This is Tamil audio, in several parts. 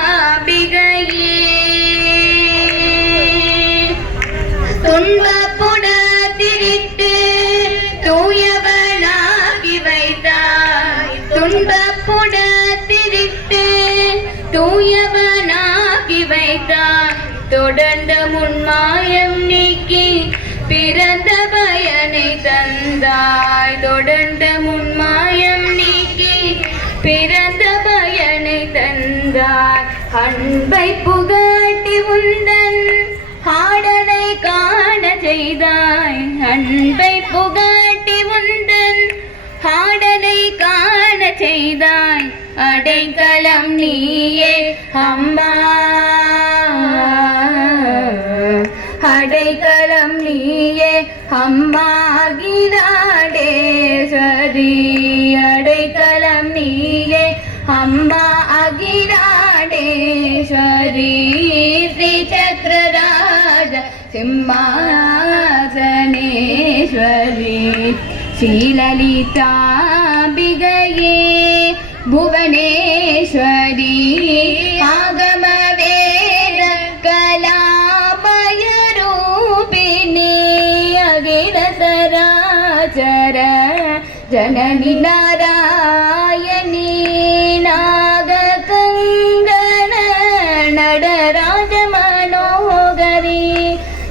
ஸ்ரீலலிதாம்பிகையே துன்பப்புட திரிட்டு தூயவனாகி வைத்தாய் துன்பப்புட திரிட்டு தூயவனாகி வைத்தாய் தொடர்ந்த முன்மாயம் நீக்கி பிறந்த பயனை தந்தாய் தொடர்ந்த முன்மாயம் நீக்கி பிறந்த பயனை தந்தாய் அன்பை புகட்டி உந்தன் ஆடலை காண செய்தாய் அன்பை புகட்டி உந்தன் ஆடலை காண செய்தாய் அடைக்கலம் நீயே அம்மா அடைக்கலம் நீயே அம்மா அகிலாண்டேஸ்வரி அடைக்கலம் நீயே அம்மா அகிலாண்டேஸ்வரி ஸ்ரீ சக்கரராஜ சிம்மாசனேஸ்வரி ஸ்ரீலலிதாம்பிகையே புவனேஸ்வரி ஆகம வேத கலாமய ரூபிணி அகில சராச்சர ஜனனி நாராயணி நாககங்கண நடராஜ மனோகரி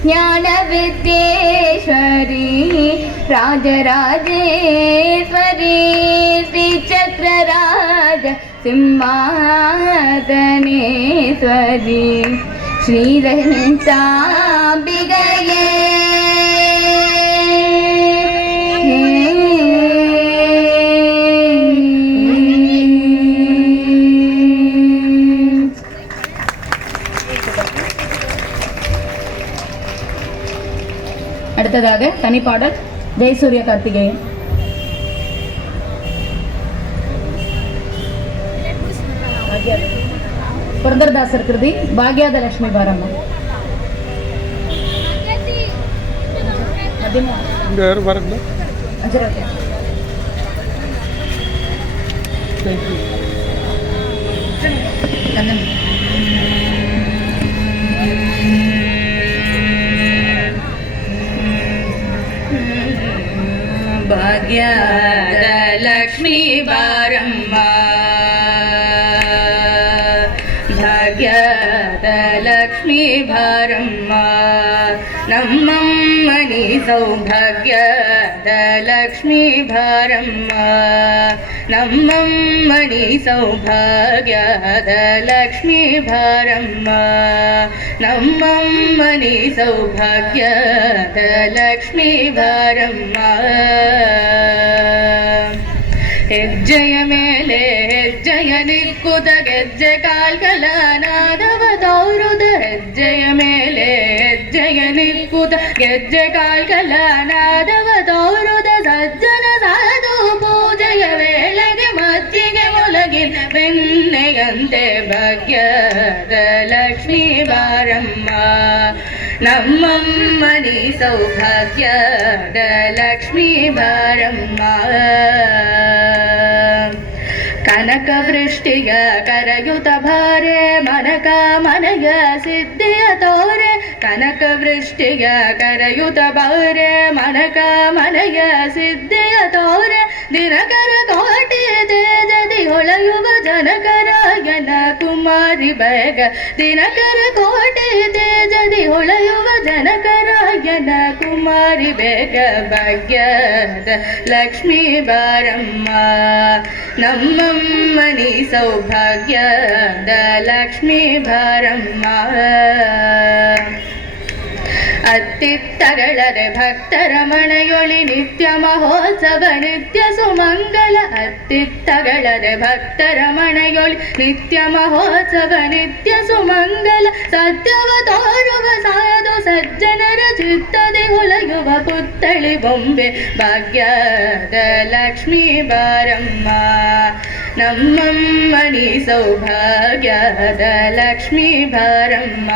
ஞான வித்யேஸ்வரி ராஜராஜேஸ்வரி ஸ்ரீ சக்கரராஜ சிம்மாசனேஸ்வரி ஸ்ரீலலிதாம்பிகையே அடுத்ததாக தனிப்பாடல் ஜெயசூரிய கார்த்திகேயன். புரந்தரதாசர் கிருதி பாக்யாத லட்சுமி பாரம்மா. ಭಾಗ್ಯದ ಲಕ್ಷ್ಮೀ ಬಾರಮ್ಮ ಭಾಗ್ಯದ ಲಕ್ಷ್ಮೀ ಬಾರಮ್ಮ ನಮ್ಮಮ್ಮನಿ ಸೌಭಾಗ್ಯದ ಲಕ್ಷ್ಮೀ ಬಾರಮ್ಮ ನಮ್ಮಮ್ಮನಿ ಸೌಭಾಗ್ಯದ ಲಕ್ಷ್ಮೀ ಬಾರಮ್ಮ ನಮ್ಮಮ್ಮನಿ ಸೌಭಾಗ್ಯದ ಲಕ್ಷ್ಮೀ ಬಾರಮ್ಮ ಹೆಜ್ಜೆಯ ಮೇಲೆ ಹೆಜ್ಜೆಯ ನಿಕ್ಕುದ ಗೆಜ್ಜೆ ಕಾಲ್ಗಳ ನಾದವ ತೋರುದ ಹೆಜ್ಜೆಯ ಮೇಲೆ ಹೆಜ್ಜೆಯ ನಿಕ್ಕುದ ಗೆಜ್ಜೆ ಕಾಲ್ಗಳ ನಾದವ ತೋರುದ ಸಜ್ಜನ ಸಾಧು ಪೂಜೆಯ ವೇಳೆಗೆ ಮಜ್ಜಿಗೆ ಮೊಲಗಿನ ಬೆಣ್ಣೆಯಂತೆ ಭಾಗ್ಯದ ಲಕ್ಷ್ಮೀ ಬಾರಮ್ಮ ನಮ್ಮಮ್ಮನಿ ಸೌಭಾಗ್ಯದ ಲಕ್ಷ್ಮೀ ಬಾರಮ್ಮ ಕನಕ ವೃಷ್ಟಿಯ ಕರಯುತ ಭಾರೆ ಮನಕ ಮನೆಯ ಸಿದ್ಧಿಯ ತೋರೆ ಕನಕ ವೃಷ್ಟಿಯ ಕರಯುತ ಭಾರೆ ಮನಕ ಮನೆಯ ಸಿದ್ಧಿಯ ತೋರೆ ದಿನಕರ ಕೋಟಿ ತೇಜದಿ ಹೊಳೆಯುವ ಜನಕರಾಯನ ಕುಮಾರಿ ಬೇಗ ದಿನಕರ ಕೋಟಿ ತೇಜದಿ ಹೊಳೆಯುವ ಜನಕರಾಯನ ಕುಮಾರಿ ಬೇಗ ಭಾಗ್ಯದ ಲಕ್ಷ್ಮೀ ಬಾರಮ್ಮ ನಮ್ಮಮ್ಮನಿ ಸೌಭಾಗ್ಯದ ಲಕ್ಷ್ಮೀ ಬಾರಮ್ಮ ಅತ್ತಿತ್ತಗಳರೆ ಭಕ್ತರ ಮನೆಯೊಳಿ ನಿತ್ಯ ಮಹೋತ್ಸವ ನಿತ್ಯ ಸುಮಂಗಲ ಅತ್ತಿತ್ತಗಳರೆ ಭಕ್ತರ ಮನೆಯೊಳಿ ನಿತ್ಯ ಮಹೋತ್ಸವ ನಿತ್ಯ ಸುಮಂಗಲ ಸತ್ಯವ ತೋರುವ ಸಾಧು ಸಜ್ಜನರ ಚಿತ್ತದಿ ಹೊಳೆಯುವ ಪುತ್ತಳಿ ಬೊಂಬೆ ಭಾಗ್ಯದ ಲಕ್ಷ್ಮೀ ಬಾರಮ್ಮ ನಮ್ಮಮ್ಮನಿ ಸೌಭಾಗ್ಯದ ಲಕ್ಷ್ಮೀ ಬಾರಮ್ಮ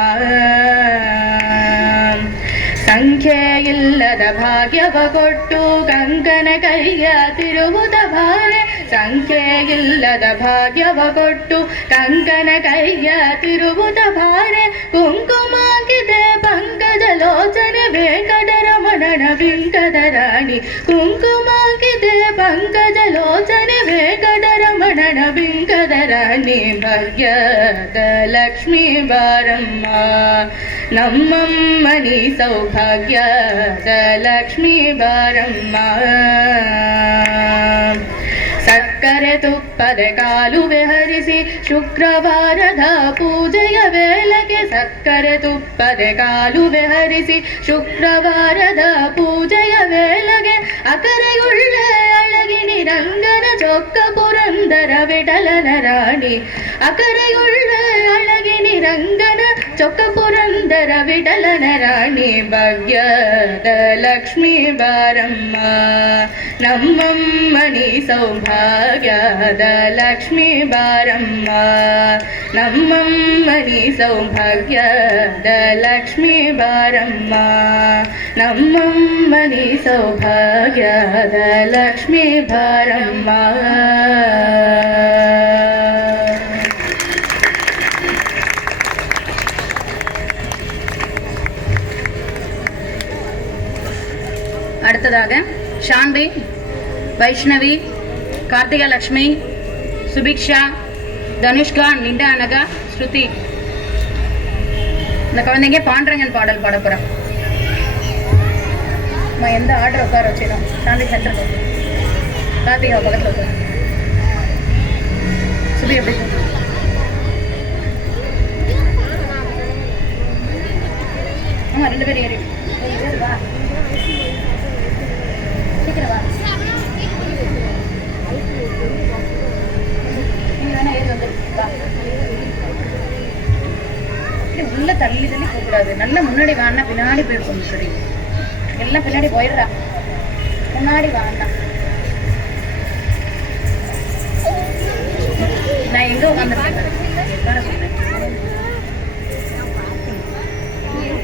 ಸಂಖ್ಯೆ ಇಲ್ಲದ ಭಾಗ್ಯವ ಕೊಟ್ಟು ಕಂಕನ ಕೈಯ ತಿರುವುದ ಭಾರೆ ಸಂಖ್ಯೆಯಿಲ್ಲದ ಭಾಗ್ಯವ ಕೊಟ್ಟು ಕಂಕನ ಕೈಯ ತಿರುವುದ ಭಾರೆ ಕುಂಕುಮಾಗಿದೆ ಪಂಕಜ ಲೋಚನೆ ವೆಂಕಟರಮಣನ ಬಿಂಕದ ರಾಣಿ ಕುಂಕುಮಾಗಿದೆ ಪಂಕಜ ಲೋಚನೆ ವೆಂಕಟರಮಣನ ಬಿಂಕದ ರಾಣಿ ಭಾಗ್ಯದ ಲಕ್ಷ್ಮೀ ಬಾರಮ್ಮ ನಮ್ಮಮ್ಮನಿ ಸೌಭಾಗ್ಯದ ಲಕ್ಷ್ಮೀ ಬಾರಮ್ಮ ಸಕ್ಕರೆ ತುಪ್ಪದ ಕಾಲುವೆ ಹರಿಸಿ ಶುಕ್ರವಾರದ ಪೂಜೆಯ ವೇಳೆಗೆ ಸಕ್ಕರೆ ತುಪ್ಪದ ಕಾಲುವೆ ಹರಿಸಿ ಶುಕ್ರವಾರದ ಪೂಜೆಯ ವೇಳೆಗೆ ಅಕರೆಯುಳ್ಳ ಅಳಗಿನಿ ರಂಗನ ಚೊಕ್ಕ ಪುರಂದರ ವಿಠಲನ ರಾಣಿ ಅಕರೆಯುಳ್ಳ ಅಳಗಿನಿ ರಂಗನ ಚೊಕ್ಕ ಪುರಂದರ ವಿಠಲನ ರಾಣಿ ಭಾಗ್ಯದ ಲಕ್ಷ್ಮೀ ಬಾರಮ್ಮ ನಮ್ಮಮ್ಮನಿ ಸೌಭಾಗ್ಯದ ಲಕ್ಷ್ಮೀ ಬಾರಮ್ಮ ನಮ್ಮಮ್ಮನಿ ಸೌಭಾಗ್ಯದ ಲಕ್ಷ್ಮೀ ಬಾರಮ್ಮ ನಮ್ಮಮ್ಮನಿ ಸೌಭಾಗ್ಯದ ಲಕ್ಷ್ಮೀ ಬಾರಮ್ಮ அடுத்ததாக ஷான்வி, வைஷ்ணவி, கார்த்திகா லக்ஷ்மி, சுபிக்ஷா, தனுஷ்கா, நிண்டா அனகா, ஸ்ருதி இந்த குழந்தைங்க பாண்டரங்கன் பாடல் பாட போகிறேன். நம்ம எந்த ஆர்டர் உட்கார வச்சிடும்? ஷான்வி சென்டர், கார்த்திகா பக்கத்தில் உட்கார, சுபி எப்படி ஆமாம் 2 பேர் ஏறி சீக்கிரம் வா. நீங்க வேணா ஏறி வந்து உள்ள தள்ளி தள்ளி போகக்கூடாது. நல்லா முன்னாடி வாங்கினா பின்னாடி போயிருக்கோம். சரி, எல்லாம் பின்னாடி போயிடுறா. முன்னாடி வாங்கினா நான் எங்க உட்காந்துருக்கேன்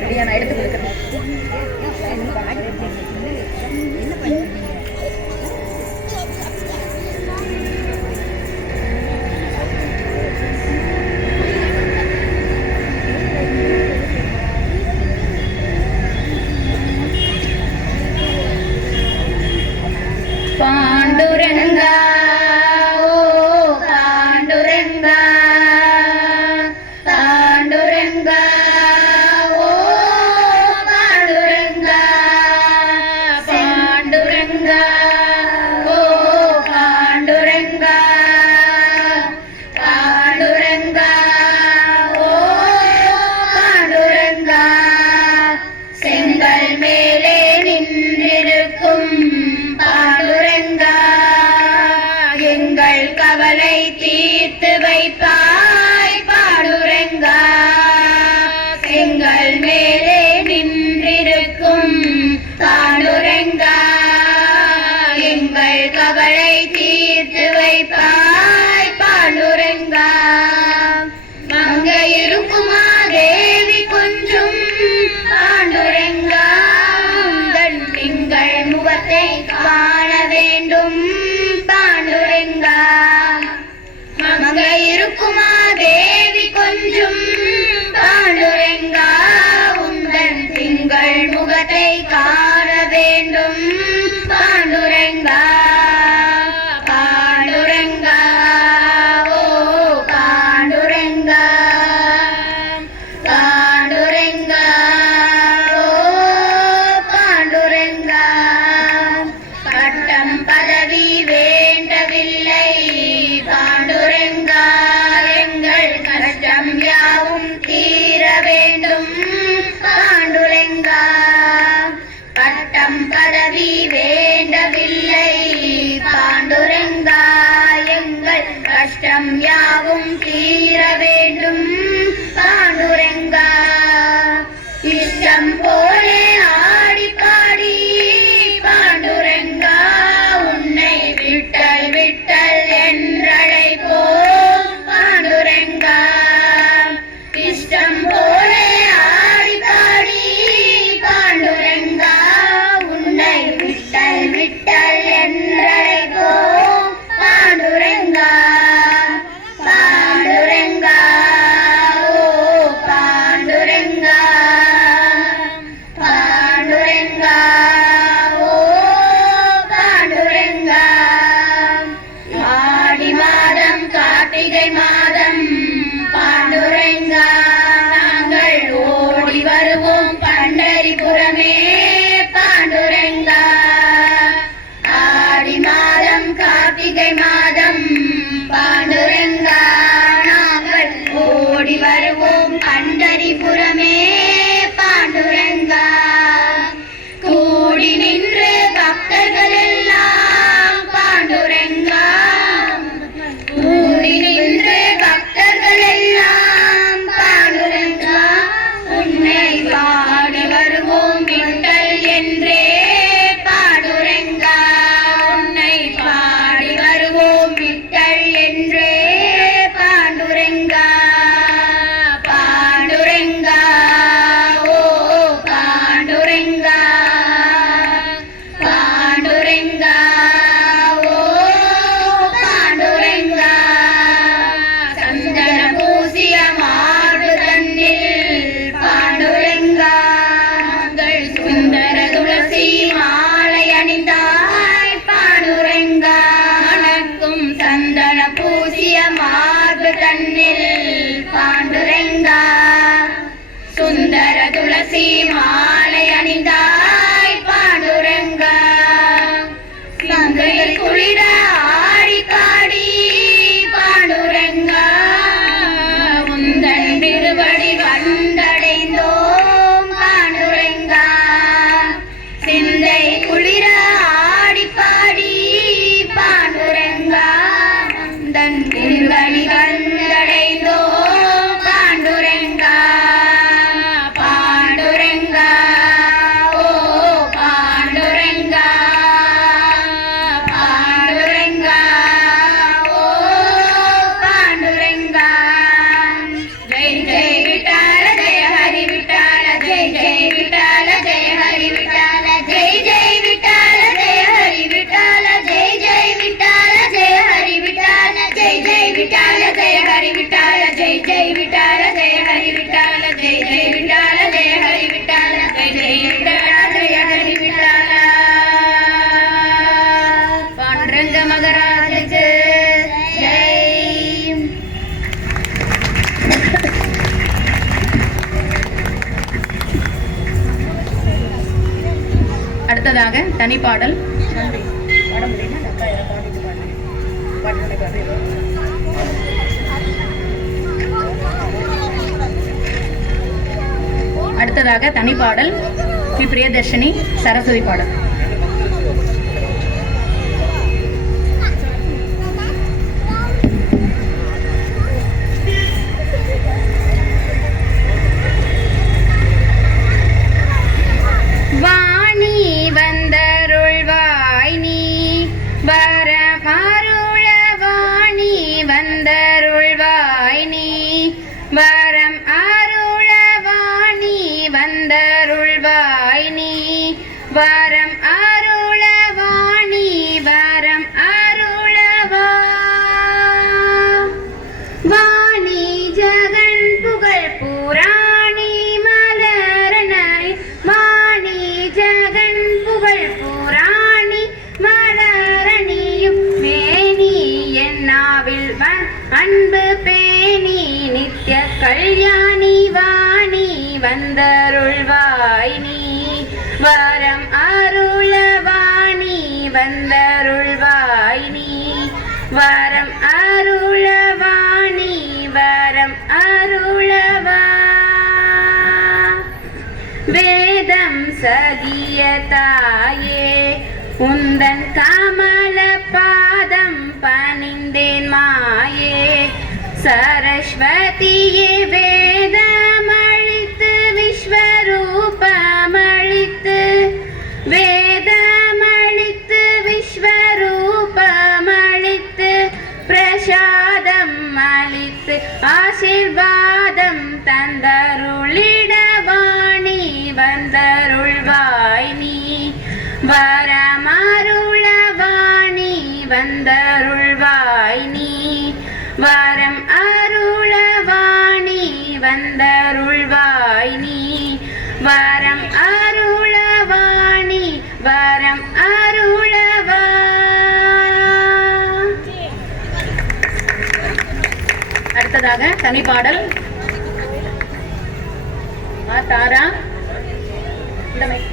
சரியா? நான் எடுத்து கொடுக்குறேன். பாண்டுரங்கா ஓ பாண்டுரங்கா பாண்டுரங்கா ஓ பாண்டுரங்கா பாண்டுரங்கா ஓ பாண்டுரங்கா பாண்டுரங்கா ஓ பாண்டுரங்கா செங்கல் மேலே நின்றிருக்கும் பாண்டுரங்கா எங்கள் கவலை தீர்த்து வைப்பாய் பாண்டுரங்கா செங்கல் மேலே நின்றிருக்கும் பாண்டுரங்கா எங்கள் கவலை தீர்த்து வைப்பாய் பாண்டுரங்கா மங்க இருக்குமா தேவி கொஞ்சம் பாண்டுரங்கா உங்கள் திங்கள் முகத்தை காண வேண்டும் பாண்டுரங்கா மங்க இருக்குமா தேவி கொஞ்சம் பாண்டுரங்கா உங்கள் திங்கள் முகத்தை காண வேண்டும் பாண்டுரங்கா பாண்டுரங்கா ஓ பாண்டுரங்கா பாண்டுரங்கா ஓ பாண்டுரங்கா பட்டம் பதவி வேண்டவில்லை பாண்டுரங்கா எங்கள் கஷ்டம் யாவும் தீர வேண்டும் பாண்டுரங்கா பட்டம் பதவி வேண்டவில்லை பாண்டுரங்கா எங்கள் கஷ்டம் யாவும் தீர வேண்டும் பாண்டுரங்கா இஷ்டம் போலே ஆடி பாடி பாண்டுரங்கா உன்னை விட்டல் விட்டல் என்றழைப்போம் பாண்டுரங்கா இஷ்டம் போலே ஆடி பாடி பாண்டுரங்கா உன்னை விட்டல் விட்டல் என்றழைப்போம் பாண்டுரங்கா துளசி மாலை அணிந்தாய் பாண்டுரங்கா சங்கையில் குளிர ஆடி பாடி பாண்டுரங்கா உந்தன் திருவடி வந்தடைந்தோம் பாண்டுரங்கா சிந்தை குளிர ஆடி பாடி பாண்டுரங்கா உந்தன் திருவடி வந்தடைந்தோம் பாண்டுரங்கா பாண்டுரங்கா ஓ பாண்டுரங்கா பாண்டுரங்கா ஓ பாண்டுரங்கா ஜெய் ஜெய் விட்டால ஜெய ஹரி விட்டால ஜெய் ஜெய் விட்டால ஜெய ஹரி விட்டால ஜெய் ஜெய் விட்டால ஜெய ஹரி விட்டால ஜெய் ஜெய் விட்டால ஜெய ஹரி விட்டால ஜெய் ஜெய் விட்டால ஜெய ஹரி விட்டால ஜெய் ஜெய் விட்டால ஜெய ஹரி விட்டால ஜெய் ஜெய் விட்டால ஜெய ஹரி விட்டால ஜெய் ஜெய் விட்டால ஜெய ஹரி விட்டால பாண்டுரங்க மகராஜுக்கு ஜெய். அடுத்ததாக தனிப்பாடல் அடுத்ததாக தனிப்பாடல் பி பிரியதர்ஷினி சரஸ்வதி பாடல். வாணி வந்தருள்வாய் நீ வரமருள வாணி வந்தருள்வாய் நீ வரம் அருள வாணி வந்தருள்வாய் நீ வரம் அருள வாணி வரம் அருளவா வாணி ஜகன் புகழ் புராணி மலரணை வாணி ஜகன் புகழ் புராணி மலரணியும் மேனி என்னாவில் அன்பு பேணி நித்ய கல்யாணி வாணி வந்தருள்வாய் நீ வரம் அருள வாணி வந்தருள்வாய் நீ வரம் அருள வாணி வரம் அருளவா வேதம் சதிய தாயே உந்தன் கமல பாதம் பணிந்தேன் மாயே சரஸ்வதியே வேதமழித்து விஸ்வரூபமழித்து வேதமழித்து விஸ்வரூபமழித்து பிரசாதம் அளித்து ஆசீர்வாதம் தந்தருளிடவாணி வந்தருள்வாய் நீ வரமருளவாணி வந்தருள்வாய் நீ வரம் அருளவாணி வந்தருள்வாய் நீ வரம் அருளவாணி வரம் அருளவா. அடுத்ததாக தனிப்பாடல் தாரா இந்த மைக்